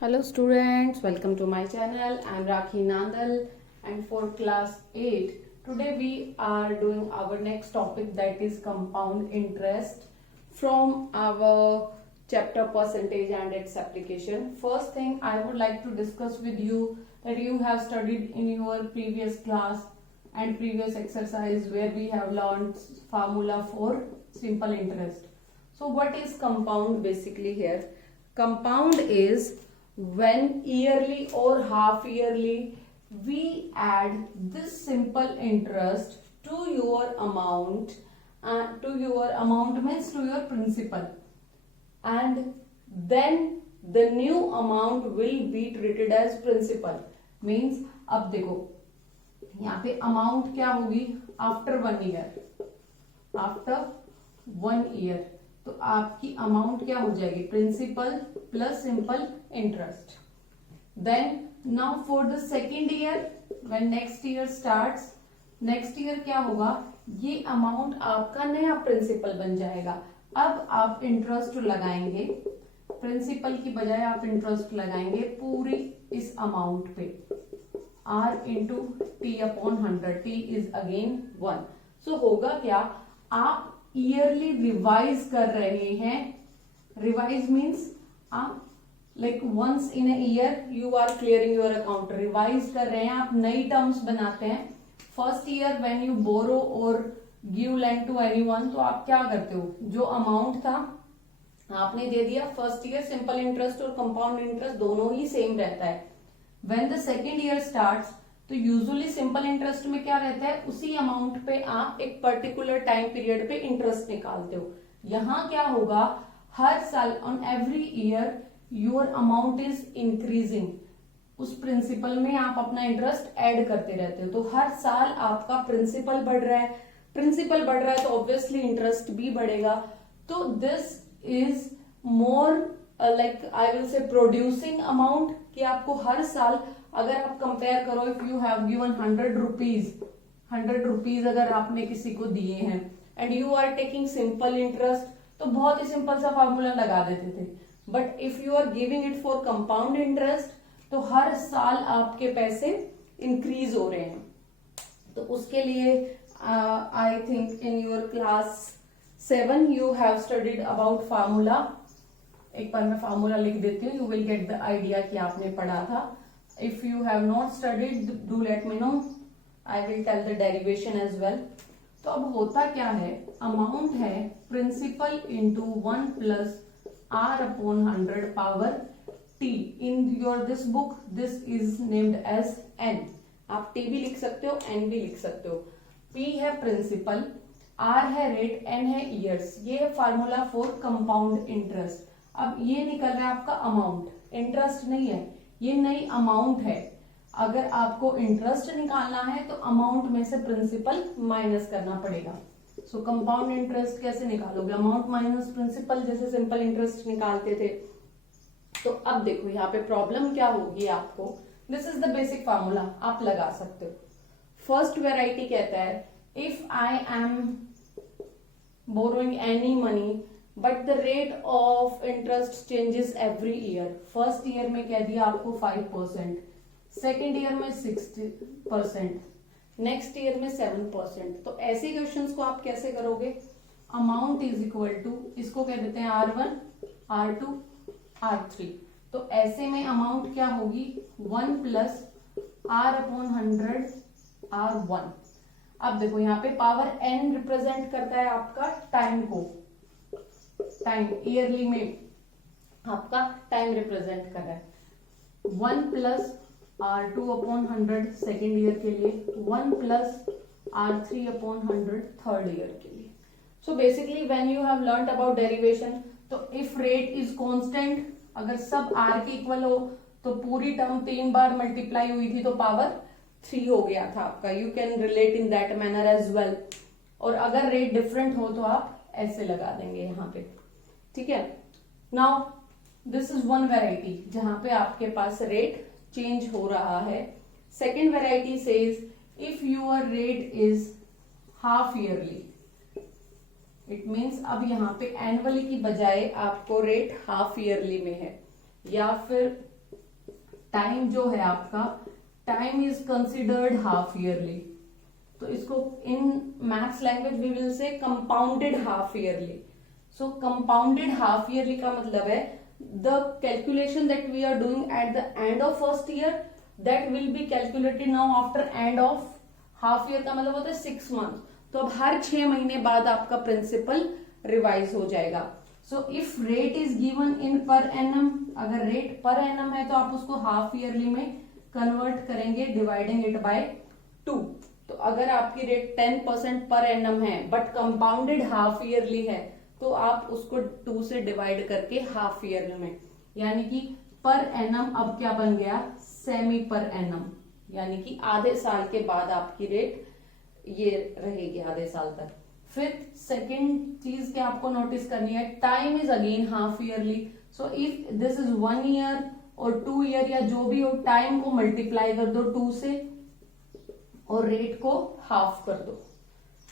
Hello students, welcome to my channel. I am Rakhi Nandal and for class 8, today we are doing our next topic, that is compound interest from our chapter percentage and its application. First thing I would like to discuss with you that you have studied in your previous class and previous exercise where we have learned formula for simple interest. So what is compound basically here? Compound is when yearly or half yearly we add this simple interest to your amount means to your principal, and then the new amount will be treated as principal. Means अब देखो यहाँ पे amount क्या होगी after 1 year, तो आपकी amount क्या हो जाएगी principal plus simple interest. Then now for the second year when next year starts, next year क्या होगा, ये अमाउंट आपका नया प्रिंसिपल बन जाएगा. अब आप इंटरेस्ट लगाएंगे, प्रिंसिपल की बजाय आप इंटरेस्ट लगाएंगे पूरी इस अमाउंट पे, r into T upon 100. T is again 1. So होगा क्या, आप ईयरली रिवाइज कर रहे हैं. रिवाइज मीन्स आप like once in a year you are clearing your account. Revise कर रहे हैं, आप नई टर्म्स बनाते हैं. First year when you borrow और गिव लैंड टू एनीवन, तो आप क्या करते हो, जो अमाउंट था आपने दे दिया. फर्स्ट ईयर सिंपल इंटरेस्ट और कंपाउंड इंटरेस्ट दोनों ही सेम रहता है. When the second year starts, तो यूजुअली सिंपल इंटरेस्ट में क्या रहता है, उसी अमाउंट पे आप एक पर्टिकुलर टाइम पीरियड पे इंटरेस्ट निकालते हो. यहां क्या होगा, हर साल on every year your amount is increasing. उस प्रिंसिपल में आप अपना इंटरेस्ट ऐड करते रहते हो, तो हर साल आपका प्रिंसिपल बढ़ रहा है. प्रिंसिपल बढ़ रहा है तो ऑब्वियसली इंटरेस्ट भी बढ़ेगा. तो this is more like I will say producing amount, कि आपको हर साल अगर आप कंपेयर करो, if you have given 100 rupees अगर आपने किसी को दिए हैं and you are taking simple interest, तो बहुत ही सिंपल सा फॉर्मूला लगा देते थे. But if you are giving it for compound interest, तो हर साल आपके पैसे इंक्रीज हो रहे हैं. तो उसके लिए I think in your class 7 you have studied about formula. एक बार मैं फार्मूला लिख देती हूँ, you will get the idea कि आपने पढ़ा था. If you have not studied do let me know, I will tell the derivation as well. तो अब होता क्या है, अमाउंट है principal into 1 plus r upon 100 power t. In your this book this is named as n. आप t भी लिख सकते हो, n भी लिख सकते हो. p है प्रिंसिपल, r है रेट, n है ईयर्स. ये है फार्मूला फॉर कंपाउंड इंटरेस्ट. अब ये निकल रहा है आपका अमाउंट, इंटरेस्ट नहीं है, ये नई अमाउंट है. अगर आपको इंटरेस्ट निकालना है तो अमाउंट में से प्रिंसिपल माइनस करना पड़ेगा. सो कंपाउंड इंटरेस्ट कैसे निकालोगे, अमाउंट माइनस प्रिंसिपल, जैसे सिंपल इंटरेस्ट निकालते थे. तो अब देखो यहाँ पे प्रॉब्लम क्या होगी आपको. This is the basic formula, आप लगा सकते हो. फर्स्ट वेराइटी कहता है, if I am borrowing any money but the rate of interest changes every year. First year में कह दिया आपको 5%, सेकेंड ईयर में 60%, नेक्स्ट ईयर में 7%. तो ऐसे क्वेश्चंस को आप कैसे करोगे, अमाउंट इज इक्वल टू, इसको कह देते हैं R1, R2, R3. तो ऐसे में अमाउंट क्या होगी, 1 प्लस R अपॉन 100 R1. अब देखो यहाँ पे पावर n रिप्रेजेंट करता है आपका टाइम को, टाइम ईयरली में आपका टाइम रिप्रेजेंट कर रहा है. 1 plus R2 upon 100 second year के लिए, 1 plus R3 upon 100 third year के लिए. So basically when you have learned about derivation, तो इफ रेट इज कांस्टेंट, अगर सब R के इक्वल हो तो पूरी टर्म 3 बार मल्टीप्लाई हुई थी तो पावर 3 हो गया था आपका. You can relate in that manner as well. और अगर रेट डिफरेंट हो तो आप ऐसे लगा देंगे यहाँ पे, ठीक है. Now this is one variety जहां पे आपके पास रेट चेंज हो रहा है. Second variety says if your rate is half yearly, it means अब यहाँ पे एनुअली की बजाय आपको रेट हाफ ईयरली में है, या फिर टाइम जो है आपका, time is considered half yearly, तो इसको in maths language we will say compounded half yearly. So compounded half yearly का मतलब है the calculation that we are doing at the end of first year that will be calculated now after end of half year. का मतलब होता है 6 month. तो अब हर 6 महीने बाद आपका प्रिंसिपल रिवाइज हो जाएगा. So if rate is given in per annum, अगर रेट पर एनम है तो आप उसको हाफ ईयरली में कन्वर्ट करेंगे डिवाइडिंग इट बाय 2. तो अगर आपकी रेट 10% पर एनम है बट कंपाउंडेड हाफ ईयरली है तो आप उसको 2 से डिवाइड करके हाफ ईयर में, यानी कि पर एनम अब क्या बन गया, सेमी पर एनम, यानी कि आधे साल के बाद आपकी रेट ये रहेगी आधे साल तक. फिर सेकेंड चीज क्या आपको नोटिस करनी है, time is again half yearly. So if this is 1 year और 2 ईयर या जो भी हो, टाइम को मल्टीप्लाई कर दो 2 से और रेट को हाफ कर दो,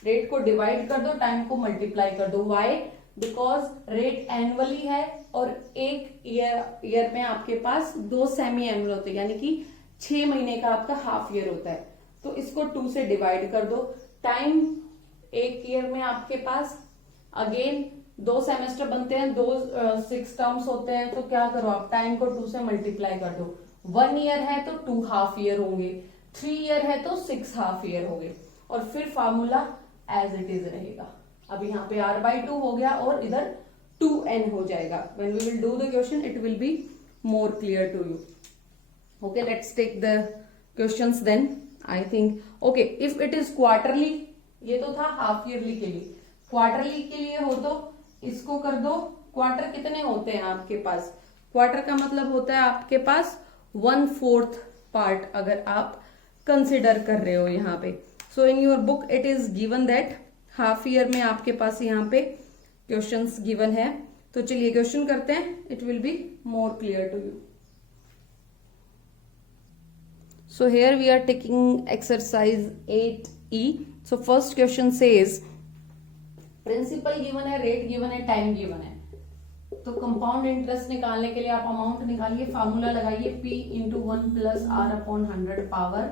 रेट को डिवाइड कर दो, टाइम को मल्टीप्लाई कर दो. वाई? बिकॉज रेट एनुअली है और एक ईयर में आपके पास 2 सेमी एनुअल होते हैं, यानी कि 6 महीने का आपका हाफ ईयर होता है. तो इसको 2 से डिवाइड कर दो. टाइम एक ईयर में आपके पास अगेन 2 सेमेस्टर बनते हैं, 6 टर्म्स होते हैं. तो क्या करो आप, टाइम को 2 से मल्टीप्लाई कर दो. 1 ईयर है तो 2 हाफ ईयर होंगे, 3 ईयर है तो 6 हाफ ईयर होंगे और फिर फार्मूला एज इट इज रहेगा. अब यहाँ पे r/2 हो गया और इधर 2n हो जाएगा. When we will do the question it will be more clear to you. Okay, let's take the questions then. I think okay, if it is quarterly, ये तो था हाफ ईयरली के लिए. क्वार्टरली के लिए हो तो इसको कर दो. क्वार्टर कितने होते हैं आपके पास, क्वार्टर का मतलब होता है आपके पास 1/4 पार्ट अगर आप कंसिडर कर रहे हो यहाँ पे. So in your book it is given that half year में आपके पास यहाँ पे क्वेश्चंस गिवन है. तो चलिए क्वेश्चन करते हैं, it will be more clear to you. So here we are taking exercise 8E. So first question says principal given है, rate given है, time given है. तो कंपाउंड इंटरेस्ट निकालने के लिए आप अमाउंट निकालिए, फार्मूला लगाइए P into 1 plus R upon 100 power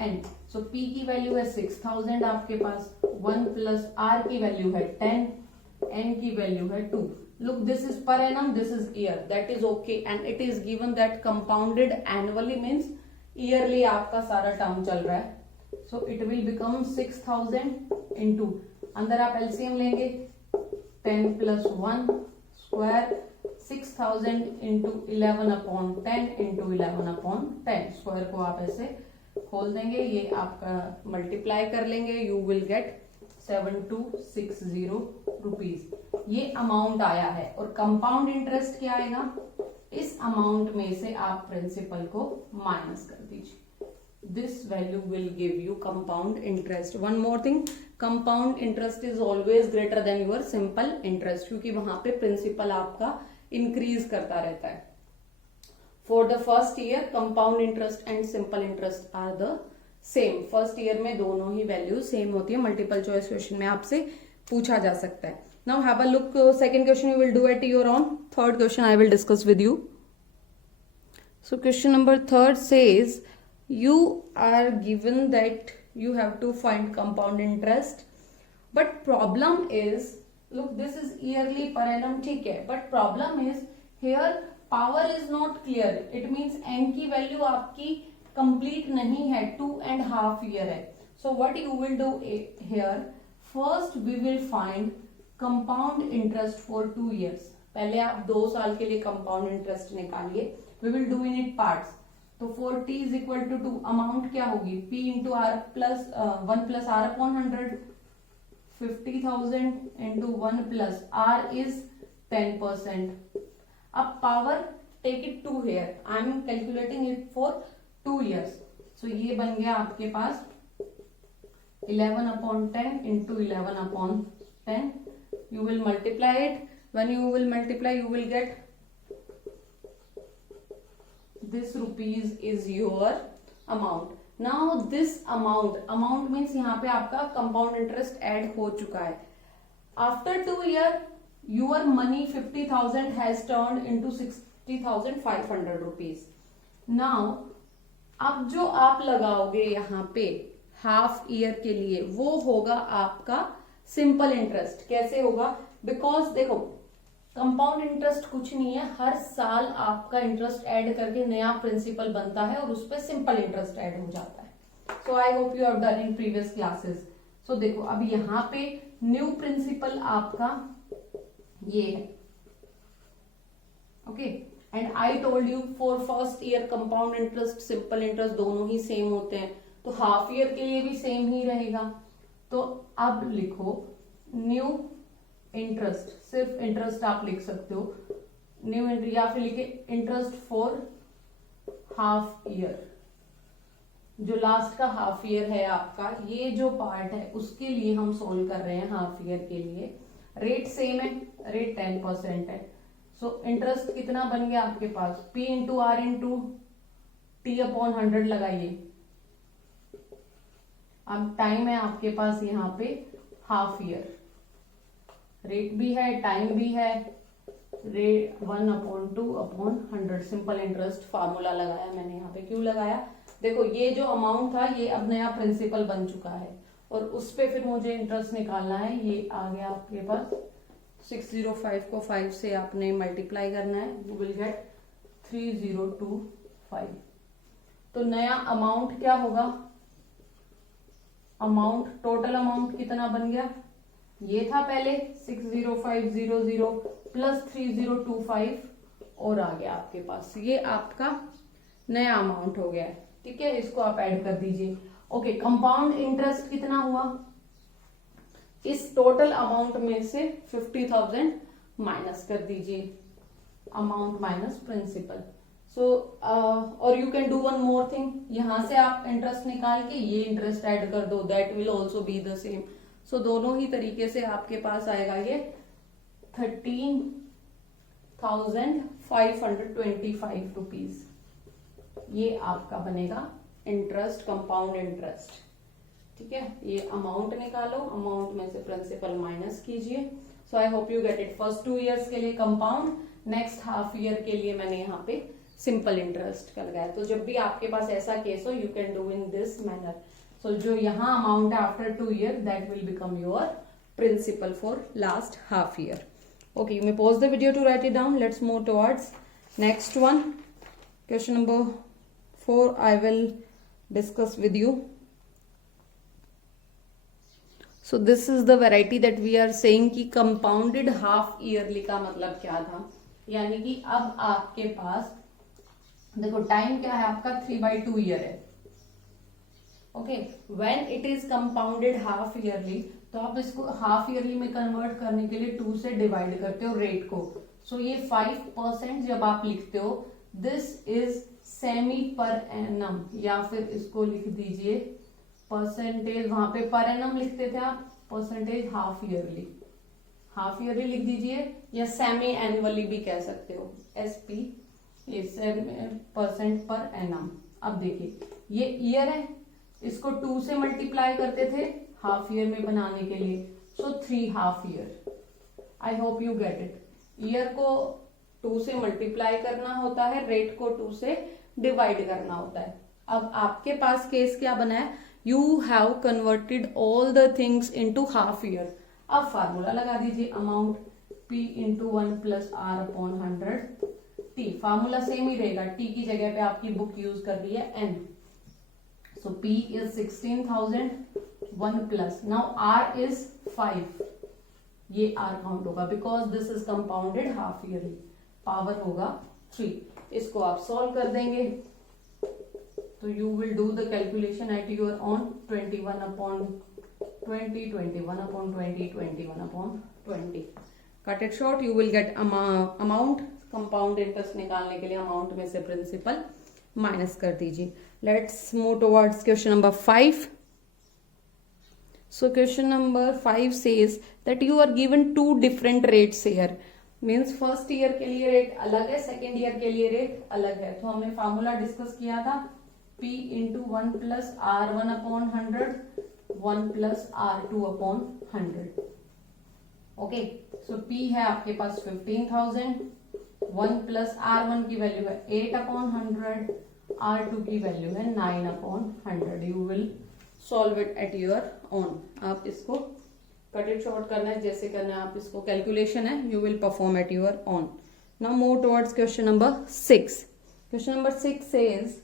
n. सो P की वैल्यू है 6000 आपके पास, 1 प्लस R की वैल्यू है 10, n की वैल्यू है 2. Look, this is per annum, this is year, that is okay, and it is given that compounded annually means yearly आपका सारा term चल रहा है. So it will become 6000 into, अंदर आप एलसीएम लेंगे 10 plus 1 square, 6000 into 11 upon 10 into 11 upon 10. Square को आप ऐसे खोल देंगे, ये आपका मल्टीप्लाई कर लेंगे, यू विल गेट 7260 रुपीज. ये अमाउंट आया है. और कंपाउंड इंटरेस्ट क्या आएगा, इस अमाउंट में से आप प्रिंसिपल को माइनस कर दीजिए. This value will give you compound interest. One more thing, compound interest is always greater than your simple interest, क्योंकि वहां पे प्रिंसिपल आपका इंक्रीज करता रहता है. For the first year compound interest and simple interest are the same. First year में दोनों ही value same होती है. मल्टीपल चॉइस क्वेश्चन में आपसे पूछा जा सकता है. Now have a look. Second question you will do at your own. Third question I will discuss with you. So question number 3 says you are given that you have to find compound interest, but problem is, look, this is yearly per annum, ठीक है, but problem is here power is not clear. It means n की value आपकी complete नहीं है, 2.5 year है. So what you will do here, first we will find compound interest for 2 years. पहले आप 2 साल के लिए कंपाउंड इंटरेस्ट निकालिए. We will do in it parts. तो 4t is equal to 2, amount क्या होगी, P into r plus 1 plus r upon 100, 50,000 into 1 plus r is 10%. अब power take it to here, I am calculating it for 2 years. सो ये बन गया आपके पास 11 upon 10 into 11 upon 10. You will multiply it. When you will multiply, you will get this rupees is your amount. Now this amount means यहाँ पे आपका compound interest add हो चुका है. After 2 year, your money 50,000 has turned into 60,500 rupees. Now अब जो आप लगाओगे यहाँ पे हाफ ईयर के लिए वो होगा आपका सिंपल इंटरेस्ट। कैसे होगा? बिकॉज देखो कंपाउंड इंटरेस्ट कुछ नहीं है, हर साल आपका इंटरेस्ट ऐड करके नया प्रिंसिपल बनता है और उस पर सिंपल इंटरेस्ट ऐड हो जाता है। So I hope you have done in previous classes. So देखो अब यहाँ पे न्यू प्रिंसिपल आपका ये है, okay. And I told you for first year compound interest simple interest दोनों ही सेम होते हैं, तो हाफ ईयर के लिए भी सेम ही रहेगा। तो अब लिखो न्यू इंटरेस्ट, सिर्फ इंटरेस्ट आप लिख सकते हो, न्यू या फिर लिखे इंटरेस्ट फॉर हाफ ईयर। जो लास्ट का हाफ ईयर है आपका, ये जो पार्ट है उसके लिए हम सोल्व कर रहे हैं हाफ ईयर के लिए। रेट सेम है, रेट 10% है। सो इंटरेस्ट कितना बन गया आपके पास? P into r into T upon 100 लगाइए। अब टाइम है आपके पास यहाँ पे हाफ ईयर, रेट भी है टाइम भी है, रेट 1/2/100 सिंपल इंटरेस्ट फार्मूला लगाया मैंने यहाँ पे। क्यों लगाया? देखो ये जो अमाउंट था ये अब नया प्रिंसिपल बन चुका है और उस पे फिर मुझे इंटरेस्ट निकालना है। ये आ गया आपके पास 605 को 5 से आपने मल्टीप्लाई करना है, यू विल गेट 3025। तो नया अमाउंट क्या होगा? अमाउंट टोटल अमाउंट कितना बन गया? ये था पहले 60500 प्लस 3025 और आ गया आपके पास, ये आपका नया अमाउंट हो गया है। ठीक है, इसको आप ऐड कर दीजिए। ओके, कंपाउंड इंटरेस्ट कितना हुआ? इस टोटल अमाउंट में से 50,000 माइनस कर दीजिए, अमाउंट माइनस प्रिंसिपल। सो और you can do one more thing, यहां से आप इंटरेस्ट निकाल के ये इंटरेस्ट ऐड कर दो, that will also be the same. So दोनों ही तरीके से आपके पास आएगा ये 13,525 रुपीज। ये आपका बनेगा इंटरेस्ट, कंपाउंड इंटरेस्ट। ठीक है, ये अमाउंट निकालो, अमाउंट में से प्रिंसिपल माइनस कीजिए। So I hope you get it. First 2 years के लिए कंपाउंड, नेक्स्ट हाफ ईयर के लिए मैंने यहाँ पे सिंपल इंटरेस्ट का लगाया। तो जब भी आपके पास ऐसा केस हो you can do in this manner. So जो यहाँ अमाउंट है after 2 year that will become your principal for last half year. Okay, you may pause the video to write it down. Let's move towards next one. Question number 4 I will discuss with you. So this is the variety that we are saying कि compounded half yearly का मतलब क्या था? यानी कि अब आपके पास देखो टाइम क्या है आपका 3/2 ईयर है। Okay, when it is compounded half yearly तो आप इसको हाफ ईयरली में कन्वर्ट करने के लिए 2 से डिवाइड करते हो रेट को। सो ये 5% जब आप लिखते हो, this is semi per annum, या फिर इसको लिख दीजिए परसेंटेज, वहां पे पर एनम लिखते थे आप, percentage half yearly, half yearly लिख दीजिए या सेमी एनुअली भी कह सकते हो, SP, ये परसेंट पर एनम। अब देखिए ये ईयर है, इसको 2 से मल्टीप्लाई करते थे हाफ ईयर में बनाने के लिए, सो 3 half year. I hope you get it. Year को 2 से मल्टीप्लाई करना होता है, रेट को 2 से डिवाइड करना होता है। अब आपके पास केस क्या बना है? You have converted all the things into half year. अब फार्मूला लगा दीजिए, amount P into 1 plus R upon 100 T। Formula same ही रहेगा, T की जगह पे आपकी बुक यूज कर रही है N। So P is 16,000, 1 plus, now R is 5, ये R काउंट होगा because this is compounded half yearly, power होगा 3। इसको आप सॉल्व कर देंगे तो you will do the calculation at your on. 21/20, 21/20, 21/20। Cut it short, you will gate amount. Compound interest निकालने के लिए अमाउंट में से प्रिंसिपल माइनस कर दीजिए। Let's move towards question number 5। So question number 5 says that you are given 2 different rates here. Means first year के लिए rate अलग है, सेकेंड ईयर के लिए रेट अलग है। तो हमने फार्मूला डिस्कस किया था P into 1 plus R1 upon 100, 1 plus R2 upon 100। Okay, so P है आपके पास 15,000, 1 प्लस R1 की वैल्यू है 8 अपॉन 100 R2 की वैल्यू है 9/100. You will solve it at your own. आप इसको कट इट शॉर्ट करना है, जैसे करना है आप इसको, कैलकुलेशन है, you will perform at your own. Now move towards question number 6. Question number 6 says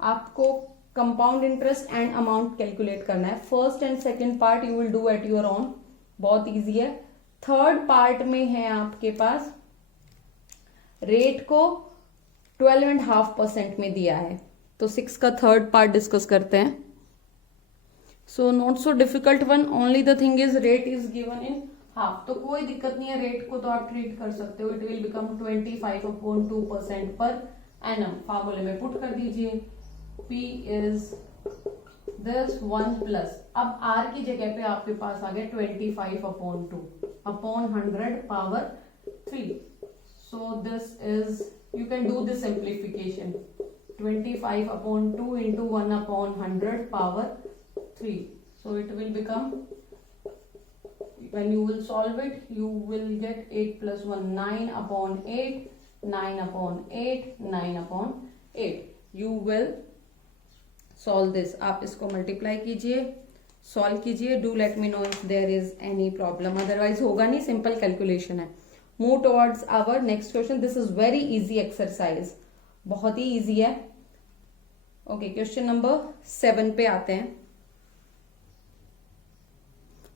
आपको compound interest and amount calculate करना है. First and second part you will do at your own, बहुत इजी है. Third part में है आपके पास rate को 12.5% में दिया है, तो 6 का थर्ड पार्ट डिस्कस करते हैं. So not so difficult one, only the thing is rate is given in half. तो कोई दिक्कत नहीं है, रेट को तो आप ट्रीट कर सकते हो. It will become 25/2% per annum. फार्मूले में पुट कर दीजिए. P इज दिस 1 प्लस, अब R की जगह पे आपके पास आ गया 25/2/100 power 3. So this is, you can do this simplification, 25/2 into 1/100 power 3. So it will become, when you will solve it, you will get 8 plus 1, 9/8, 9/8, 9/8. You will solve this. आप इसको multiply कीजिए, solve कीजिए. Do let me know if there is any problem, otherwise होगा नहीं, simple calculation है. Move towards our next question. This is very easy exercise, बहुत ही easy है. ओके, क्वेश्चन नंबर 7 पे आते हैं.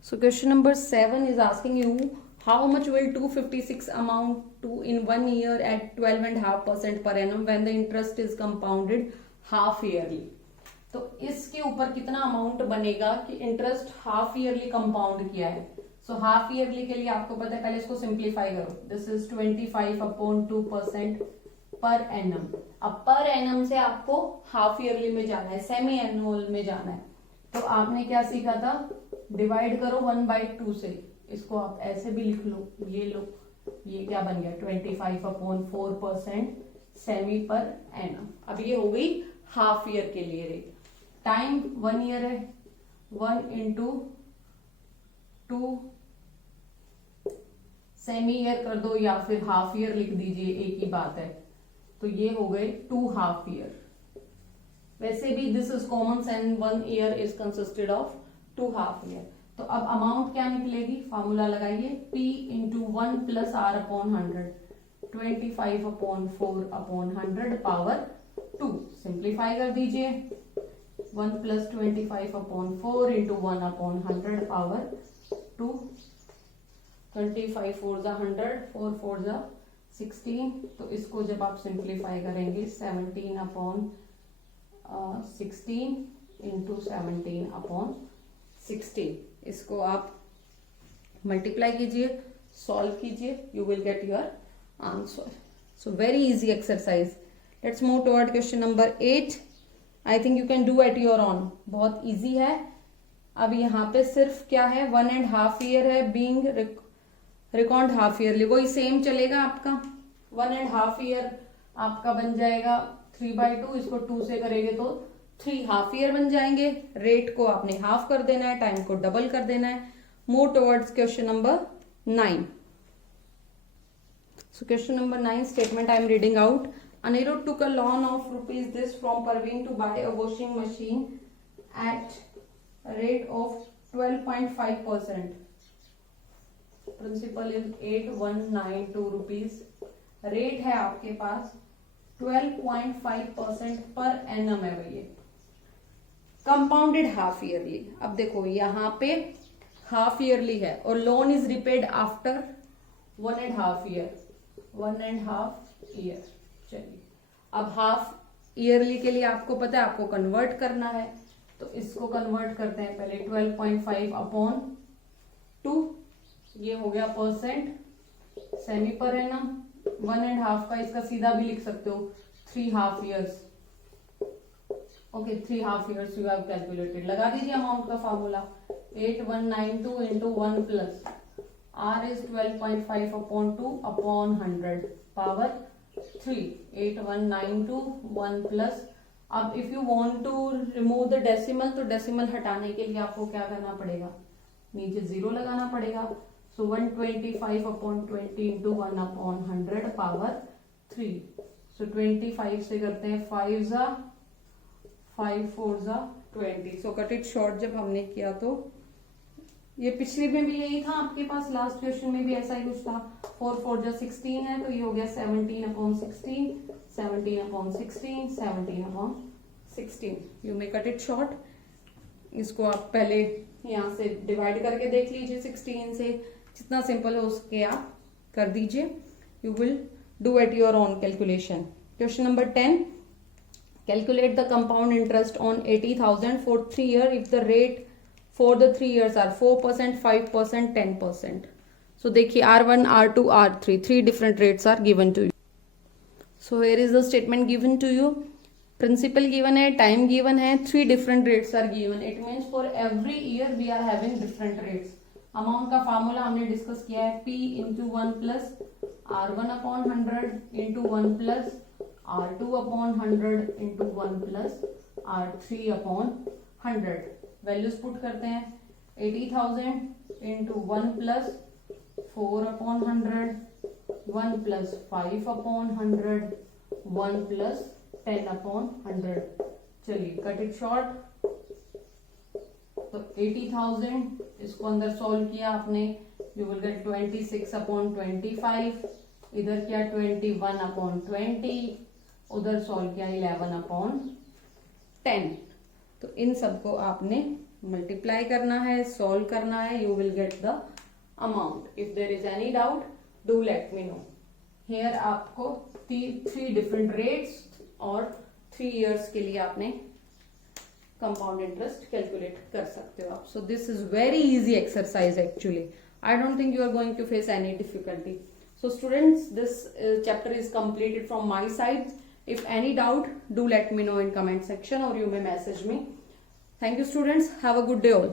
So question number 7 is asking you how much will 256 amount to in 1 year at 12.5% per annum when the interest is compounded half yearly. तो इसके ऊपर कितना अमाउंट बनेगा कि इंटरेस्ट हाफ ईयरली कंपाउंड किया है. सो हाफ ईयरली के लिए आपको पता है, पहले इसको सिंप्लीफाई करो. This is 25/2% per annum. अब पर एनम से आपको हाफ ईयरली में जाना है, सेमी एनुअल में जाना है. तो आपने क्या सीखा था, डिवाइड करो 1/2 से. इसको आप ऐसे भी लिख लो, ये लो, ये क्या बन गया 25/4% सेमी पर एनम. अब ये हो गई हाफ ईयर के लिए रेट. टाइम 1 year है, 1 into 2 सेमी ईयर कर दो या फिर हाफ ईयर लिख दीजिए, एक ही बात है. तो ये हो गए 2 half year. वैसे भी this is common sense, 1 year is consisted of 2 half year. तो अब अमाउंट क्या निकलेगी, फॉर्मूला लगाइए. P into 1 plus R/100, 25/4/100 power 2. Simplify कर दीजिए. 1 plus 25/4 into 1/100 power 2. 25 4 100, 4 4 16. तो इसको जब आप सिंप्लीफाई करेंगे 17/16 into 17/16. इसको आप मल्टीप्लाई कीजिए, सॉल्व कीजिए, you will get your answer. So very easy exercise. Let's move toward question number 8. I think you can do at your on, बहुत इजी है. अब यहाँ पे सिर्फ क्या है, 1.5 year है, बीइंग रिकॉर्ड हाफ ईयरली, वही सेम चलेगा आपका. 1.5 year आपका बन जाएगा 3/2. इसको 2 से करेंगे तो 3 half year बन जाएंगे. रेट को आपने हाफ कर देना है, टाइम को डबल कर देना है. Move towards question number 9. So question number 9 statement I am reading out. Anirudh took a loan of rupees this from Parveen to buy a washing machine at a rate of 12.5%. Principal is 8192 rupees. Rate है आपके पास 12.5% per annum है भैया. Compounded half yearly. अब देखो यहाँ पे half yearly है और loan is repaid after 1.5 year. 1.5 year. चलिए, अब हाफ ईयरली के लिए आपको पता है आपको कन्वर्ट करना है, तो इसको कन्वर्ट करते हैं पहले. 12.5/2, ये हो गया परसेंट सेमी पर एनम. 1.5 का इसका सीधा भी लिख सकते हो 3 half years. Okay, 3 half years you have calculated. लगा दीजिए अमाउंट का formula. 8192 into 1 plus R is 12.5/2/100 power 3. 8192 1 plus. अब if you want to remove the decimal, तो डेसिमल हटाने के लिए आपको क्या करना पड़ेगा, नीचे 0 लगाना पड़ेगा. सो 125/20 into 1/100 पावर 3. सो 25 से करते हैं 5 5 4 जा 20. सो कट इट शॉर्ट जब हमने किया तो ये पिछले में भी यही था आपके पास, लास्ट क्वेश्चन में भी ऐसा ही कुछ था. 4 4 जा 16 है तो ये हो गया 17/16, 17/16, 17/16. You may cut it short. इसको आप पहले यहाँ से डिवाइड करके देख लीजिए 16 से, जितना सिंपल हो सके आप कर दीजिए. You will do at your own calculation. Question number 10. Calculate the compound interest on 80,000 for 3 years if the rate for the 3 years are 4%, 5%, 10%. So देखिए R1, R2, R3, 3 different rates are given to you. So here is the statement given to you. Principal given है, time given है, 3 different rates are given. It means for every year we are having different rates. Amount का formula हमने discuss किया है, P into 1 plus R1/100 into 1 plus R2/100 into 1 plus R3/100. Values put करते हैं. 80,000 into 1 plus 4/100, 1 plus 5/100, 1 plus 10/100. चलिए cut it short. तो 80,000 इसको अंदर सॉल्व किया आपने, यू विल गेट 26/25. इधर किया 21/20, उधर सॉल्व किया 11/10. तो इन सबको आपने मल्टीप्लाई करना है, सॉल्व करना है. You will get the amount. If there is any doubt do let me know. Here आपको 3 डिफरेंट रेट्स और 3 इयर्स के लिए आपने कंपाउंड इंटरेस्ट कैलकुलेट कर सकते हो आप. So this is very easy exercise actually. I don't think you are going to face any difficulty. So students, this chapter is completed from my side. If any doubt, do let me know in comment section or you may message me. Thank you students. Have a good day all.